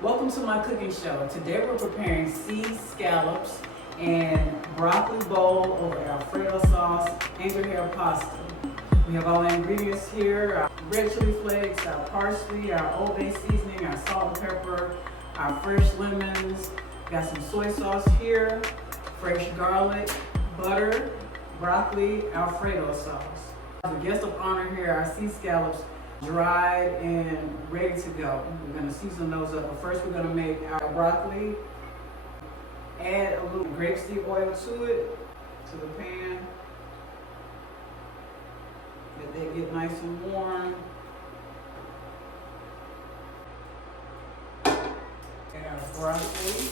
Welcome to my cooking show. Today we're preparing seared scallops and broccoli bowl over Alfredo sauce, angel hair pasta. We have all the ingredients here: our red chili flakes, our parsley, our Old Bay seasoning, our salt and pepper, our fresh lemons. Got some soy sauce here, fresh garlic, butter, broccoli, Alfredo sauce. The guest of honor here, our sea scallops, dried and ready to go. We're going to season those up. But first we're going to make our broccoli. Add a little grapeseed oil to it, to the pan. Let that get nice and warm. Add our broccoli.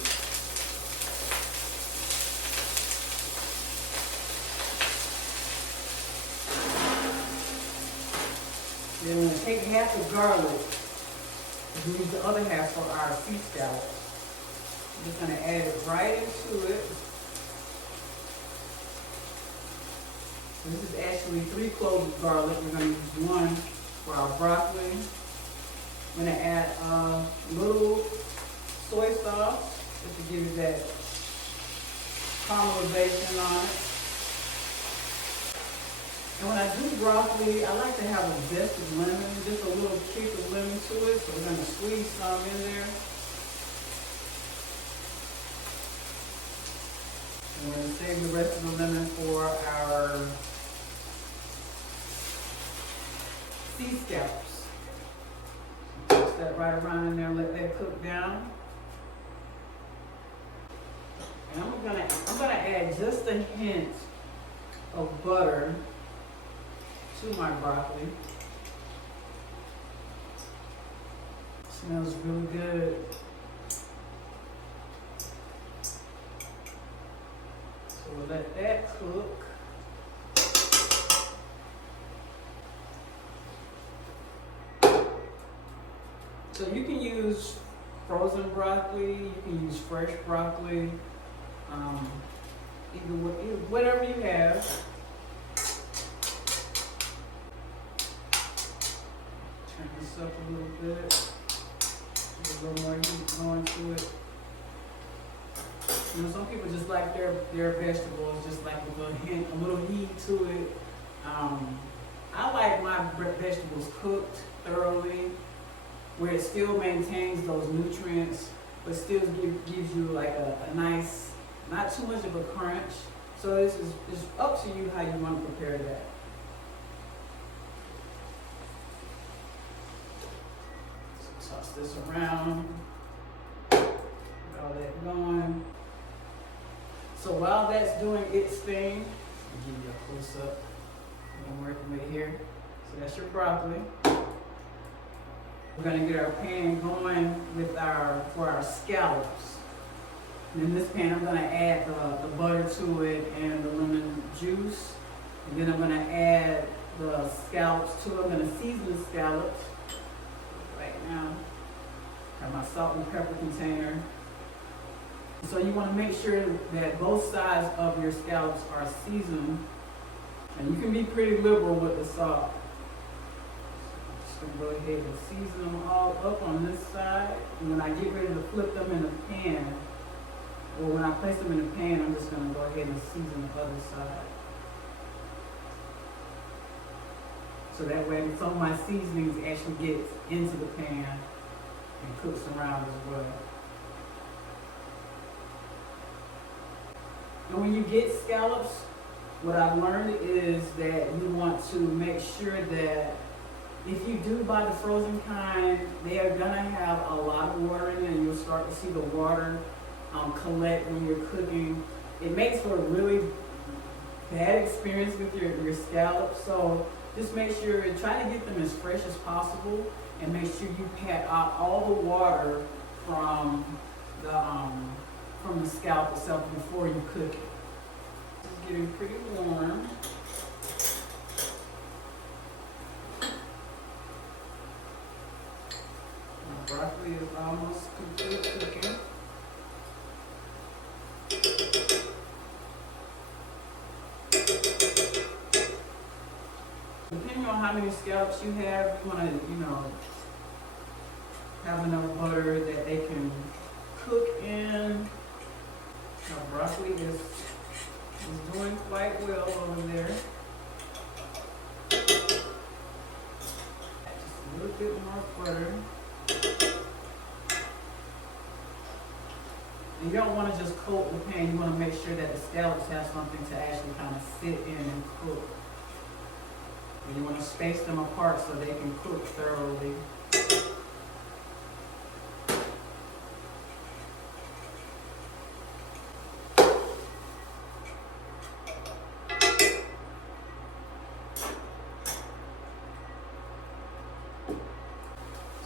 Then we're going to take half the garlic and use the other half for our sea scallops. I'm just going to add it right into it. So this is actually 3 cloves of garlic. We're going to use 1 for our broccoli. I'm going to add a little soy sauce just to give you that caramelization on it. And when I do broccoli, I like to have a zest of lemon, just a little kick of lemon to it. So we're going to squeeze some in there. And we're going to save the rest of the lemon for our sea scallops. Toss that right around in there and let that cook down. And I'm gonna add just a hint of butter to my broccoli. Smells really good. So we'll let that cook. So you can use frozen broccoli, you can use fresh broccoli, whatever you have. Turn this up a little bit. Get a little more heat going to it. You know, some people just like their vegetables, just like with a little heat to it. I like my vegetables cooked thoroughly, where it still maintains those nutrients, but still gives you like a nice, not too much of a crunch. So it's up to you how you want to prepare that. So toss this around, get all that going. So while that's doing its thing, I'll give you a close up. I'm working right here. So that's your broccoli. We're going to get our pan going with for our scallops. And in this pan, I'm going to add the butter to it and the lemon juice. And then I'm going to add the scallops to it. I'm going to season the scallops right now. Got my salt and pepper container. So you want to make sure that both sides of your scallops are seasoned. And you can be pretty liberal with the salt. Go ahead and season them all up on this side, and when I get ready to flip them in the pan, or when I place them in the pan, I'm just going to go ahead and season the other side. So that way some of my seasonings actually get into the pan and cooks around as well. And when you get scallops, what I've learned is that you want to make sure that if you do buy the frozen kind, they are gonna have a lot of water in it, and you'll start to see the water collect when you're cooking. It makes for a really bad experience with your scallops. So just make sure, try to get them as fresh as possible, and make sure you pat out all the water from the scallop itself before you cook it. It's getting pretty warm. Broccoli is almost complete cooking. Depending on how many scallops you have, you want to, have enough butter that they can cook in. Now broccoli is doing quite well over there. Just a little bit more butter. And you don't want to just coat the pan, you want to make sure that the scallops have something to actually kind of sit in and cook. And you want to space them apart so they can cook thoroughly.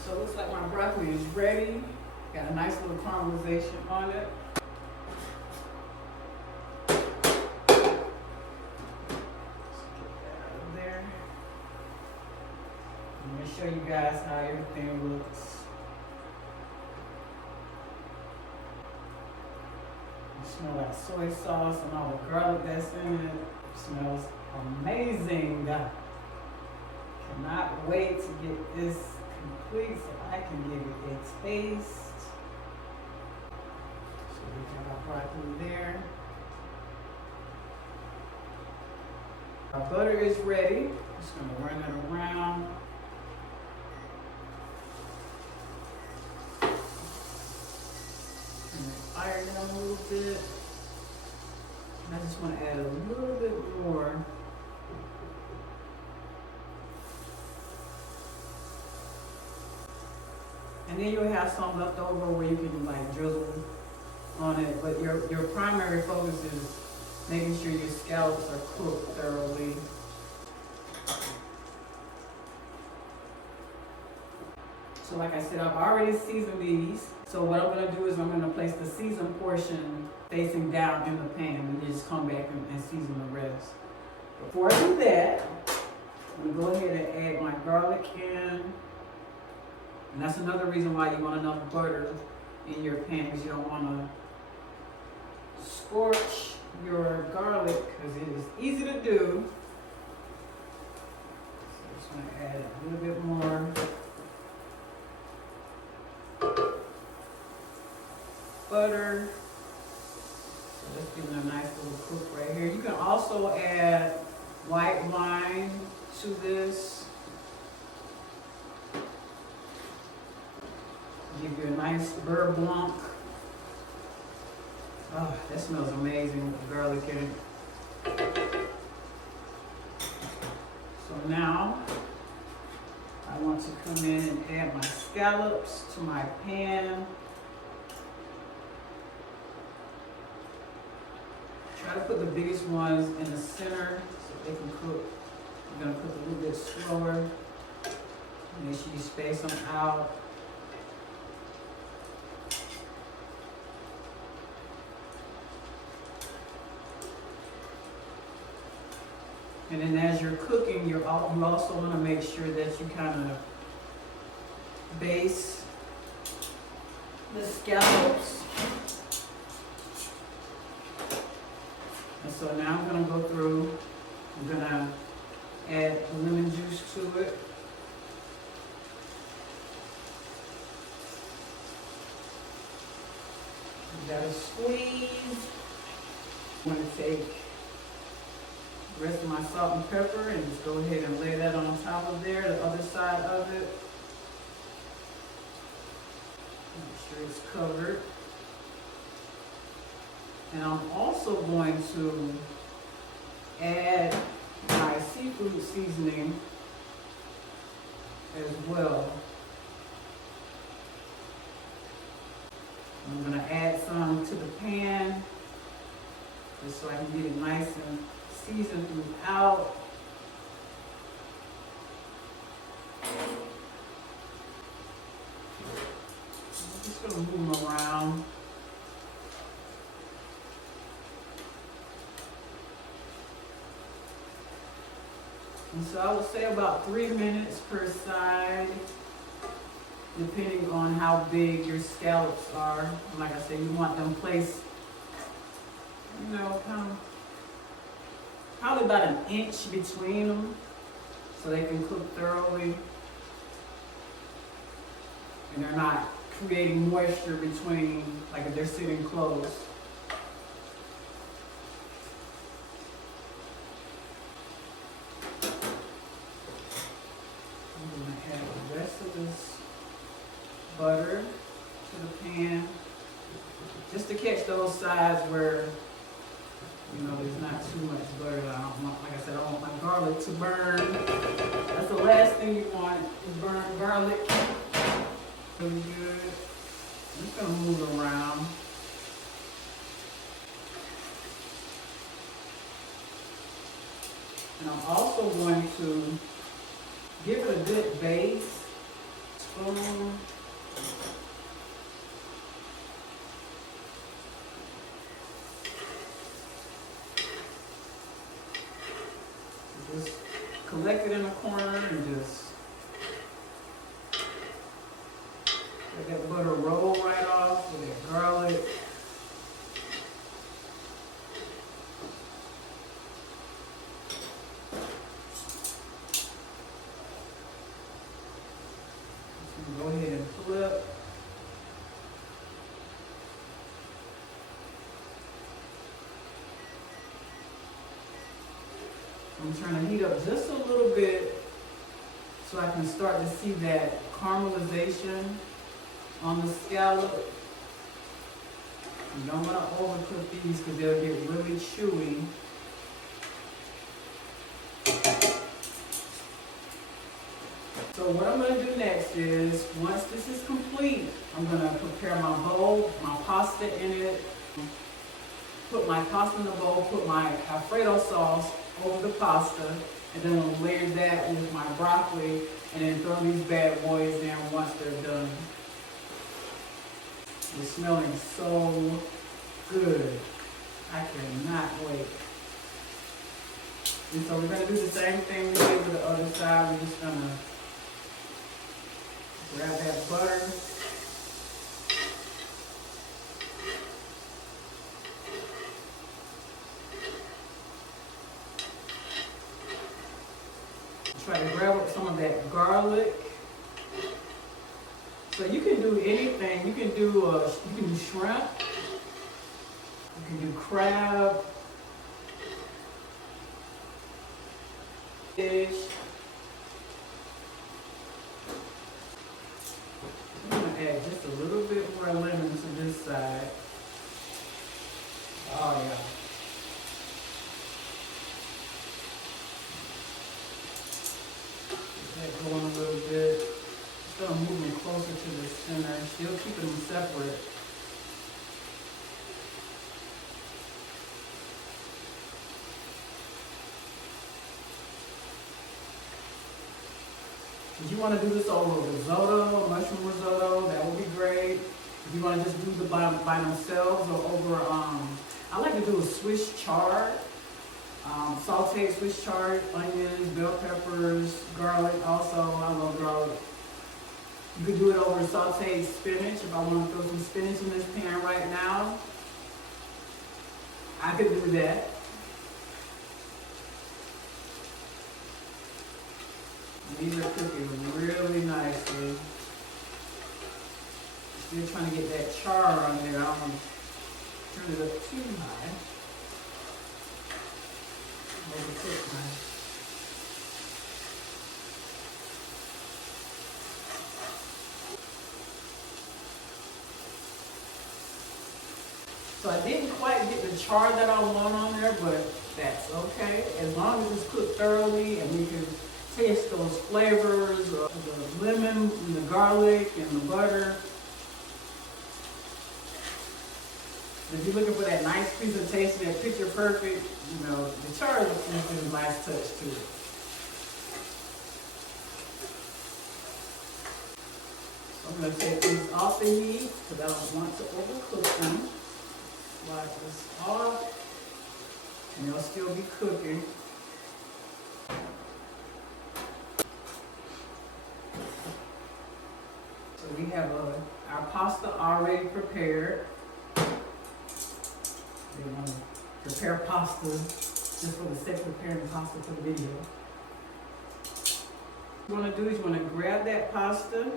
So it looks like my broccoli is ready. Got a nice little caramelization on it. Show you guys how everything looks. You smell like soy sauce and all the garlic that's in it. It smells amazing. Cannot wait to get this complete so I can give it a taste. So we got our broccoli there. Our butter is ready. Just gonna run it around. Fire down a little bit. And I just want to add a little bit more. And then you'll have some left over where you can like drizzle on it. But your primary focus is making sure your scallops are cooked thoroughly. So like I said, I've already seasoned these. So what I'm gonna do is I'm gonna place the seasoned portion facing down in the pan and just come back and season the rest. Before I do that, I'm gonna go ahead and add my garlic in. And that's another reason why you want enough butter in your pan, because you don't wanna scorch your garlic, because it is easy to do. So I'm just gonna add a little bit more. Butter. So let's give it a nice little cook right here. You can also add white wine to this. Give you a nice beurre blanc. Oh, that smells amazing with the garlic in it. So now I want to come in and add my scallops to my pan. Try to put the biggest ones in the center so they can cook. I'm gonna cook a little bit slower. Make sure you space them out. And then as you're cooking, you also want to make sure that you kind of baste the scallops. And so now I'm going to go through, I'm going to add lemon juice to it. You got to squeeze. I'm going to take the rest of my salt and pepper and just go ahead and lay that on top of there, the other side of it. Make sure it's covered. And I'm also going to add my seafood seasoning as well. I'm going to add some to the pan just so I can get it nice and seasoned throughout. I'm just going to move them around. And so I would say about 3 minutes per side, depending on how big your scallops are. And like I said, you want them placed, you know, kind of probably about an inch between them so they can cook thoroughly. and they're not creating moisture between, like if they're sitting closed. I'm gonna add the rest of this butter to the pan, just to catch those sides where, you know, there's not too much butter. I don't want, like I said, I don't want my garlic to burn. That's the last thing you want is burn garlic. Really good. I'm just gonna move it around. And I'm also going to give it a good base. Spoon. Just collect it in a corner and just let that butter roll right off with that garlic. Just gonna go ahead and flip. I'm trying to heat up just a little bit so I can start to see that caramelization on the scallop. You don't want to overcook these because they'll get really chewy. So what I'm going to do next is, once this is complete, I'm going to prepare my bowl, my pasta in it, put my pasta in the bowl, put my Alfredo sauce over the pasta, and then I'll layer that with my broccoli, and then throw these bad boys in once they're done. They're smelling so good. I cannot wait. And so we're going to do the same thing we did with the other side. We're just going to grab that butter. Try to grab up some of that garlic. So you can do anything. You can do shrimp. You can do crab, fish. I'm gonna add just a little bit more lemon to this side. Oh yeah. Going a little bit. Just gonna move them closer to the center, still keeping them separate. If you want to do this over risotto, mushroom risotto, that would be great. If you want to just do the by themselves or over, I like to do a Swiss chard. Sauteed Swiss chard, onions, bell peppers, garlic. Also, I love garlic. You could do it over sauteed spinach. If I want to throw some spinach in this pan right now, I could do that. These are cooking really nicely. Still trying to get that char on there. I don't want to turn it up too high. Overcook mine. So I didn't quite get the char that I want on there, but that's okay. As long as it's cooked thoroughly and we can taste those flavors of the lemon and the garlic and the butter. If you're looking for that nice presentation, that picture perfect, you know, the char is a nice touch to it. So I'm going to take these off the heat because I don't want to overcook them. Slide this off and they'll still be cooking. So we have our pasta already prepared. You want to prepare pasta just for the sake of preparing pasta for the video. What you want to do is you want to grab that pasta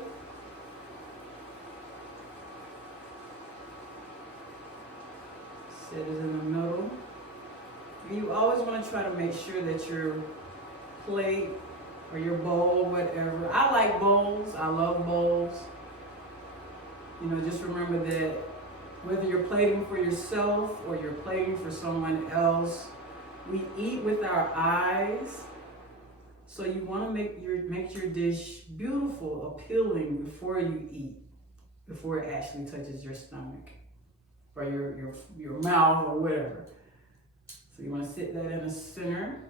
Set it in the middle. And you always want to try to make sure that your plate or your bowl, whatever. I like bowls. I love bowls. You know, just remember that whether you're plating for yourself or you're plating for someone else, we eat with our eyes. So you want to make your dish beautiful, appealing before you eat, before it actually touches your stomach or your mouth or whatever. So you want to sit that in the center.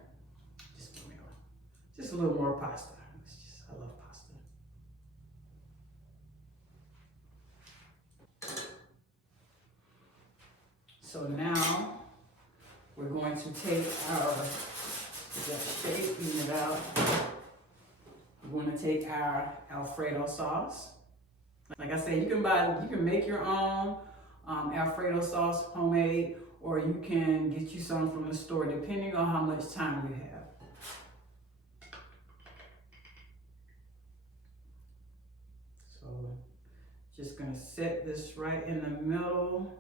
Just a little more pasta. I love pasta. So now we're going to take our, shape, even it out. We're going to take our Alfredo sauce. Like I said, you can make your own Alfredo sauce homemade, or you can get you some from the store, depending on how much time you have. So, just gonna set this right in the middle.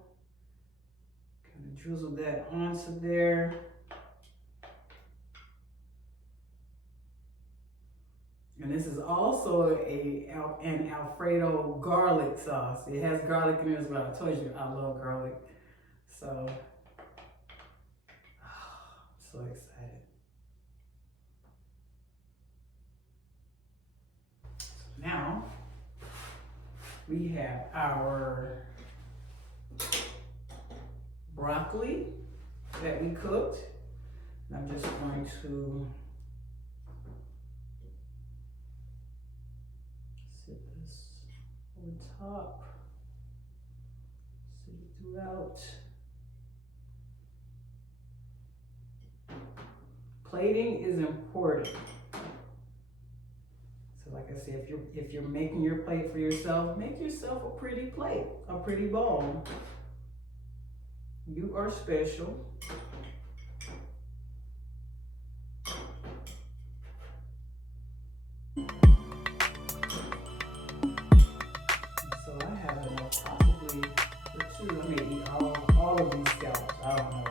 Kind of drizzle that onto there. And this is also an Alfredo garlic sauce. It has garlic in it as well. I told you I love garlic. So, I'm so excited. So now, we have our broccoli that we cooked. And I'm just going to sit this on top, sit it throughout. Plating is important. So like I said, if you're making your plate for yourself, make yourself a pretty plate, a pretty bowl. You are special. So I have enough possibly for two. I may eat all of these scallops. I don't know.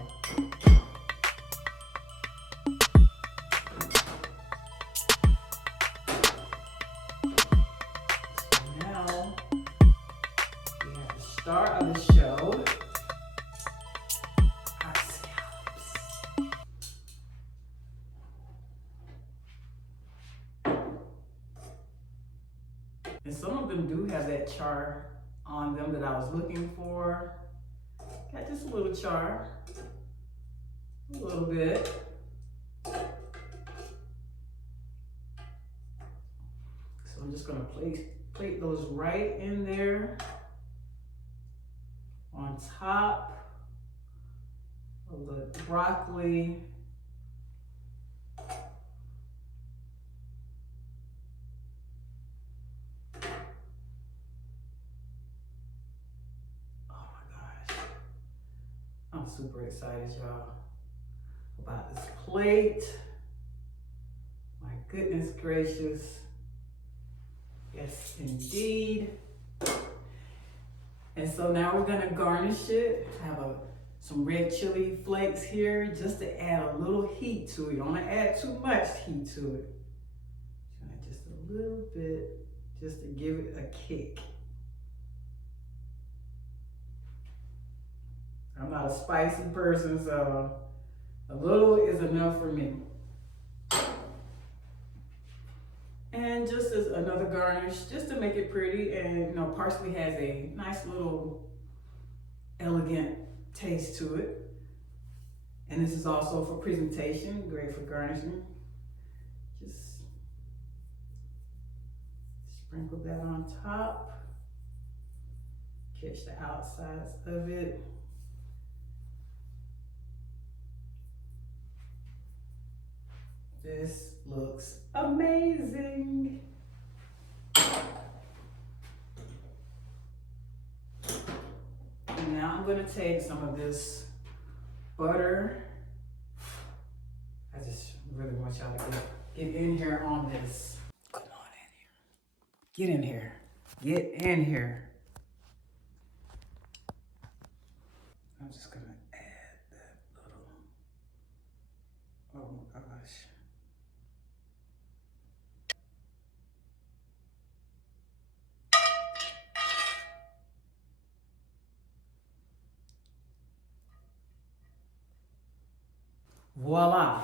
Star of the show, our scallops. And some of them do have that char on them that I was looking for. Got just a little char, a little bit. So I'm just gonna plate those right in there. On top of the broccoli. Oh my gosh. I'm super excited, y'all, about this plate. My goodness gracious. Yes, indeed. And so now we're gonna garnish it. I have some red chili flakes here just to add a little heat to it. You don't wanna add too much heat to it. Just a little bit, just to give it a kick. I'm not a spicy person, so a little is enough for me. And just as another garnish, just to make it pretty, and you know, parsley has a nice little elegant taste to it. And this is also for presentation, great for garnishing. Just sprinkle that on top. Catch the outsides of it. This looks amazing. And now I'm gonna take some of this butter. I just really want y'all to get in here on this. Come on in here. Get in here. Get in here. I'm just gonna add Voila.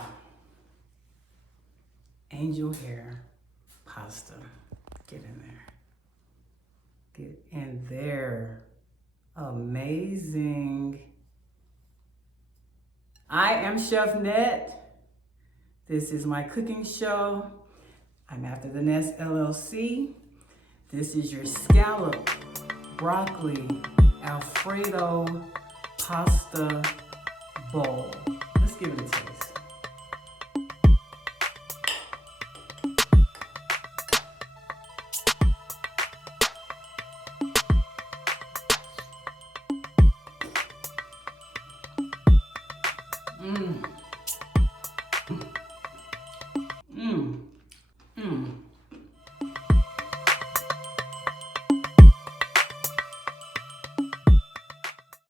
Angel hair pasta. Get in there. Get in there. Amazing. I am Chef Net. This is my cooking show. I'm After the Nest LLC. This is your scallop, broccoli, Alfredo pasta bowl. Let's give it a taste. Mmm.